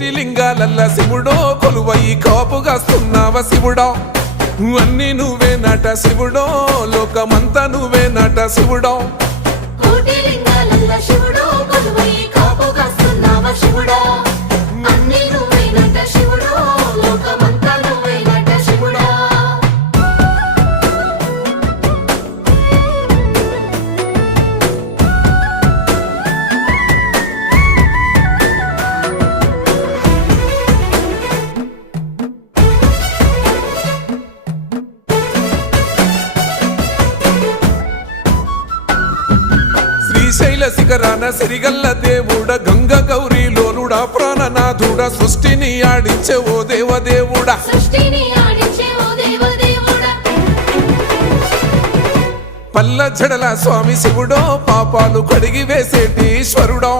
కోటి లింగాలల్ల శివుడో కొలువయి కాపుగాస్తున్నావ శివుడా అన్ని నువ్వే నట శివుడో లోకమంతా నువ్వే నట శివుడో కోటి లింగాలల్ల శివుడో కొలువయి కాపుగాస్తున్నావ శివుడా అన్ని నువ్వే నట శివుడో లోకమంతా నువ్వే నట శివుడా శ్రీశైల శిఖరాన సిరిగల్ల దేవుడ గంగ గౌరీ లోలుడా ప్రాణనాథుడా సృష్టిని ఆడించే ఓ దేవదేవుడా సృష్టిని ఆడించే ఓ దేవదేవుడా పల్ల జడల స్వామి శివుడో పాపాలు కడిగి వేసేటి ఈశ్వరుడో